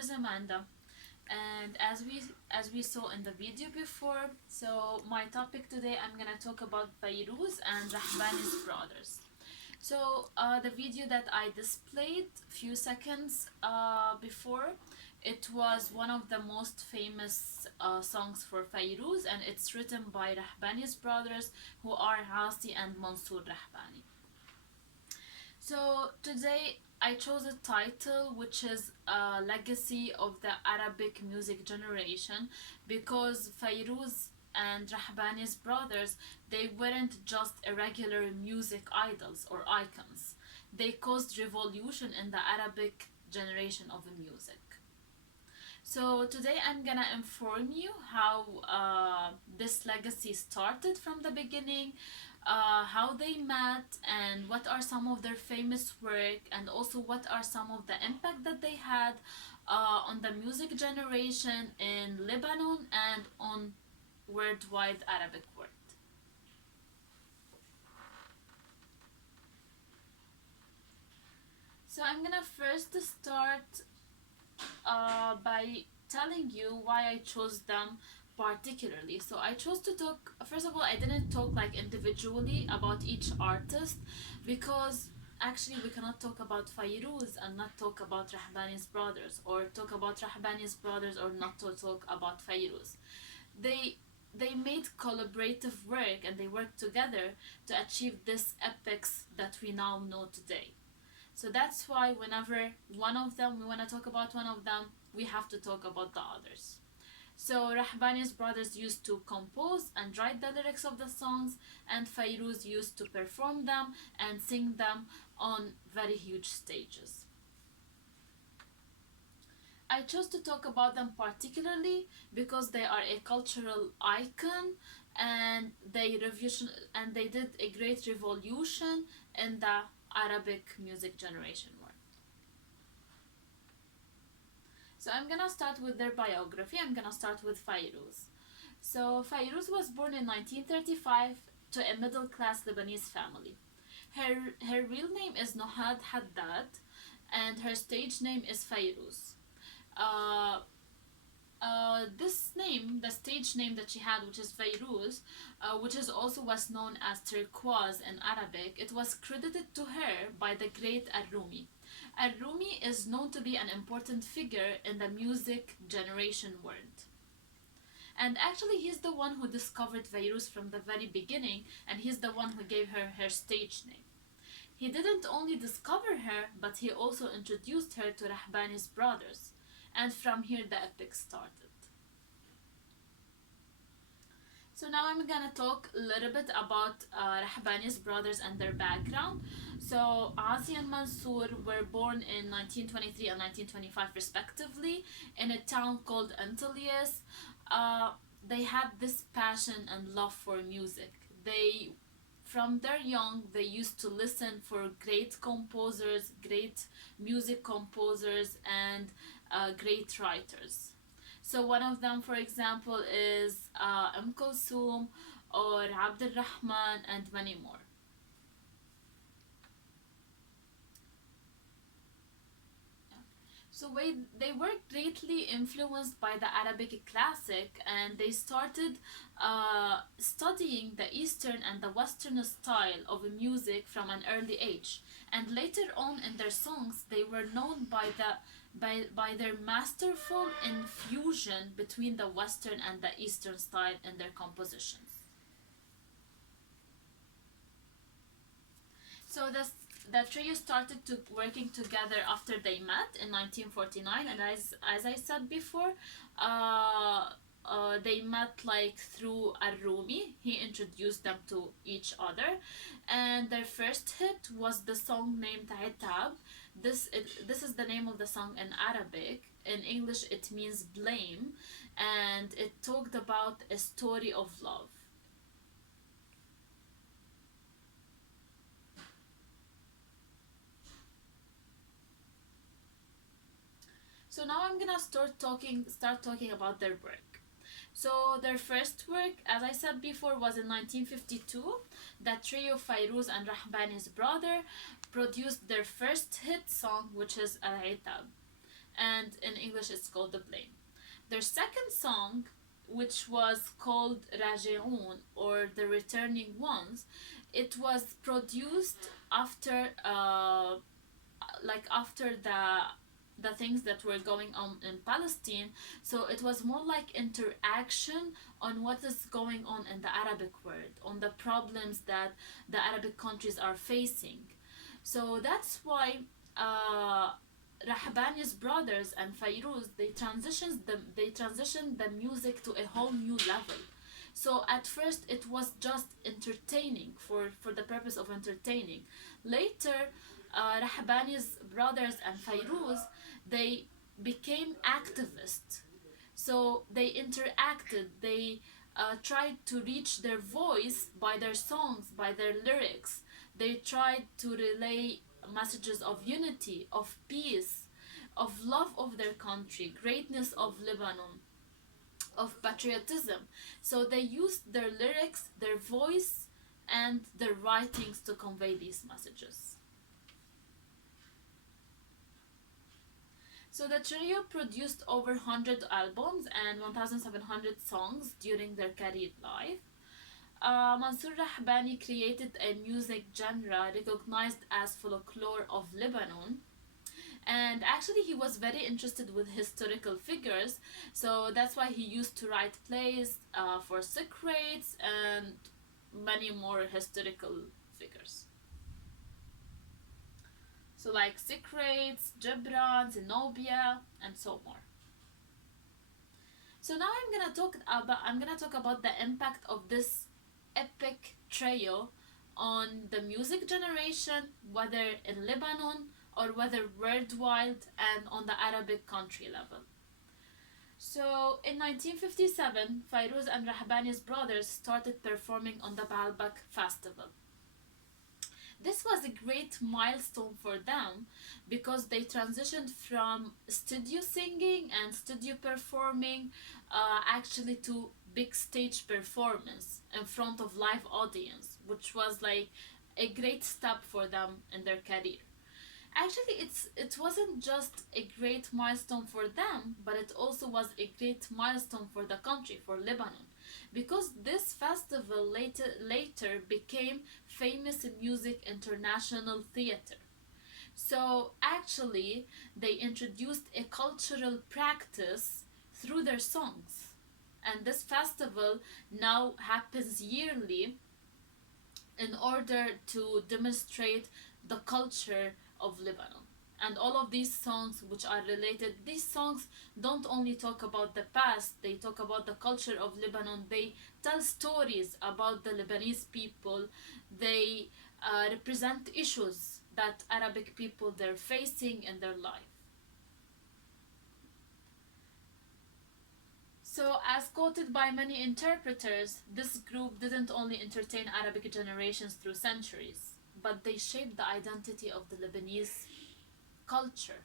name is Amanda, and as we saw in the video before, so my topic today I'm gonna talk about Fairuz and Rahbani's brothers. So the video that I displayed few seconds before, it was one of the most famous songs for Fairuz, and it's written by Rahbani's brothers, who are Asi and Mansour Rahbani. So today I chose a title which is a legacy of the Arabic music generation, because Fairuz and Rahbani's brothers, they weren't just irregular music idols or icons. They caused revolution in the Arabic generation of the music. So today I'm gonna inform you how this legacy started from the beginning, how they met, and what are some of their famous work, and also what are some of the impact that they had on the music generation in Lebanon and on worldwide Arabic world. So I'm gonna first start by telling you why I chose them particularly. So I chose to talk, first of all, I didn't talk like individually about each artist, because actually we cannot talk about Fairuz and not talk about Rahbani's brothers, or talk about Rahbani's brothers or not to talk about Fairuz. They they made collaborative work and they worked together to achieve this epics that we now know today. So that's why whenever one of them, we want to talk about one of them, we have to talk about the others. So Rahbani's brothers used to compose and write the lyrics of the songs, and Fairuz used to perform them and sing them on very huge stages. I chose to talk about them particularly because they are a cultural icon, and they did a great revolution in the Arabic music generation world. So I'm gonna start with their biography. I'm gonna start with Fairuz. So Fairuz was born in 1935 to a middle class Lebanese family. Her real name is Nohad Haddad, and her stage name is Fairuz. Uh, this name, the stage name that she had, which is Fairuz, which is also was known as turquoise in Arabic, it was credited to her by the great Ar-Rumi. Ar-Rumi is known to be an important figure in the music generation world. And actually, he's the one who discovered Fairuz from the very beginning, and he's the one who gave her her stage name. He didn't only discover her, but he also introduced her to Rahbani's brothers, and from here the epic started. So now I'm gonna talk a little bit about Rahbani's brothers and their background. So Asi and Mansour were born in 1923 and 1925 respectively in a town called Antelias. They had this passion and love for music. They from their young they used to listen for great composers, great music composers, and great writers. So one of them, for example, is Kulthum or Abd Rahman and many more. So they were greatly influenced by the Arabic classic, and they started studying the Eastern and the Western style of music from an early age. And later on in their songs, they were known by their masterful infusion between the Western and the Eastern style in their compositions. So the trio started to working together after they met in 1949, and as I said before, they met like through Ar-Rumi. He introduced them to each other, and their first hit was the song named Itab. This is the name of the song in Arabic. In English, it means blame, and it talked about a story of love. So now I'm gonna start talking about their work. So their first work, as I said before, was in 1952. That trio, Fairuz and Rahbani's brother, produced their first hit song, which is Al Itab. and in English it's called The Blame. Their second song, which was called Raji'un, or The Returning Ones, it was produced after after the things that were going on in Palestine. So it was more like interaction on what is going on in the Arabic world, on the problems that the Arabic countries are facing. So that's why uh, Rahbani's brothers and Fairuz, they transitioned the music to a whole new level. So at first it was just entertaining, for the purpose of entertaining. Later, Rahbani's brothers and Fairuz, they became activists. So they interacted, they tried to reach their voice by their songs, by their lyrics. They tried to relay messages of unity, of peace, of love of their country, greatness of Lebanon, of patriotism. So they used their lyrics, their voice, and their writings to convey these messages. So the trio produced over 100 albums and 1,700 songs during their career life. Mansour Rahbani created a music genre recognized as folklore of Lebanon, and actually he was very interested with historical figures, so that's why he used to write plays for Socrates and many more historical figures. So like Socrates, Gibran, Zenobia, and so more. So now I'm gonna talk about the impact of this epic trio on the music generation, whether in Lebanon or whether worldwide and on the Arabic country level. So in 1957, Fairuz and Rahbani's brothers started performing on the Baalbek Festival. This was a great milestone for them because they transitioned from studio singing and studio performing actually to big stage performance in front of live audience, which was like a great step for them in their career. Actually, it wasn't just a great milestone for them, but it also was a great milestone for the country, for Lebanon, because this festival later became famous music international theater. So actually, they introduced a cultural practice through their songs, and this festival now happens yearly in order to demonstrate the culture of Lebanon. And all of these songs which are related, these songs don't only talk about the past, they talk about the culture of Lebanon, they tell stories about the Lebanese people, they represent issues that Arabic people they're facing in their life. So, as quoted by many interpreters, this group didn't only entertain Arabic generations through centuries, but they shaped the identity of the Lebanese culture.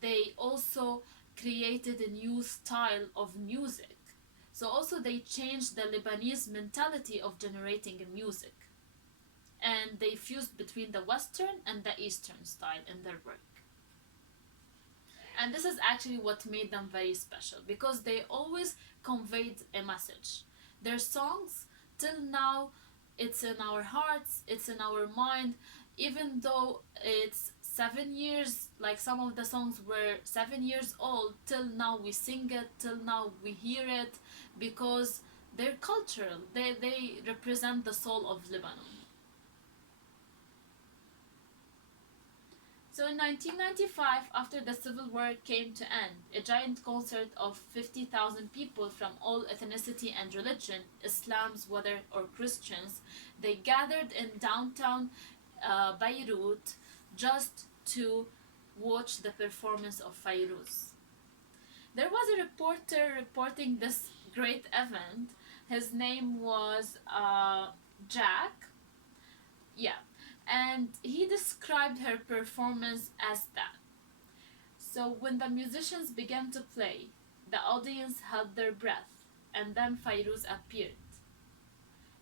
They also created a new style of music. So also they changed the Lebanese mentality of generating music. And they fused between the Western and the Eastern style in their work. And this is actually what made them very special because they always conveyed a message. Their songs, till now, it's in our hearts, it's in our mind, even though it's 7 years, like some of the songs were 7 years old, till now we sing it, till now we hear it, because they're cultural, they represent the soul of Lebanon. So in 1995, after the civil war came to end, a giant concert of 50,000 people from all ethnicity and religion, Islams whether or Christians, they gathered in downtown Beirut just to watch the performance of Fairuz. There was a reporter reporting this great event. His name was Jack. Yeah, and he described her performance as that. So when the musicians began to play, the audience held their breath, and then Fairuz appeared.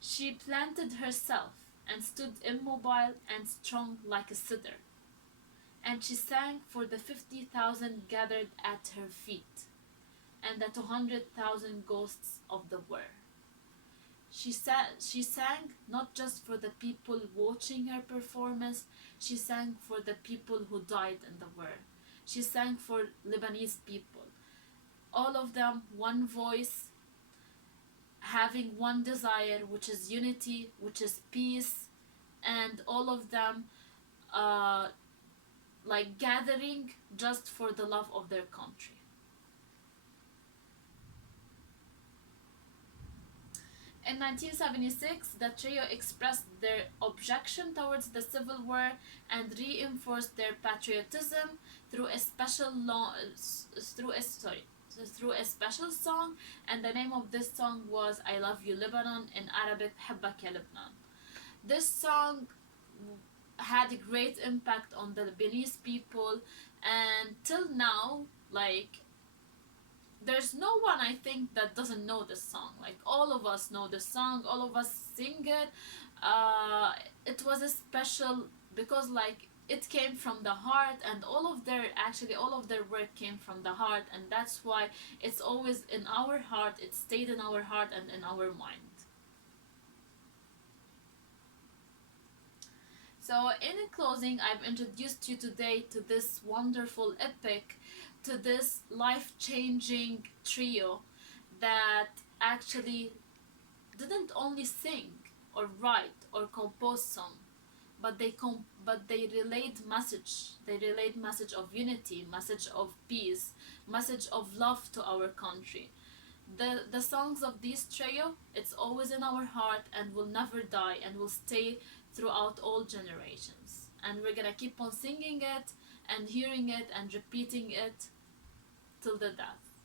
She planted herself and stood immobile and strong like a cedar. and she sang for the 50,000 gathered at her feet and the 200,000 ghosts of the war. She sang not just for the people watching her performance, she sang for the people who died in the war. She sang for Lebanese people. All of them, one voice, having one desire, which is unity, which is peace, and all of them uh, like gathering just for the love of their country. In 1976, the trio expressed their objection towards the Civil War and reinforced their patriotism through a through a special song, and the name of this song was "I Love You Lebanon," in Arabic "حبك يا Lebanon." This song had a great impact on the Lebanese people, and till now, like, there's no one I think that doesn't know this song. Like, all of us know this song, all of us sing it. It was a special because, like, it came from the heart, and all of their work came from the heart, and that's why it's always in our heart. It stayed in our heart and in our mind. So, in closing, I've introduced you today to this wonderful epic, to this life changing trio that actually didn't only sing or write or compose song, but they relayed message. They relayed message of unity, message of peace, message of love to our country. The songs of this trio, it's always in our heart and will never die and will stay throughout all generations. And we're gonna keep on singing it and hearing it and repeating it till the death.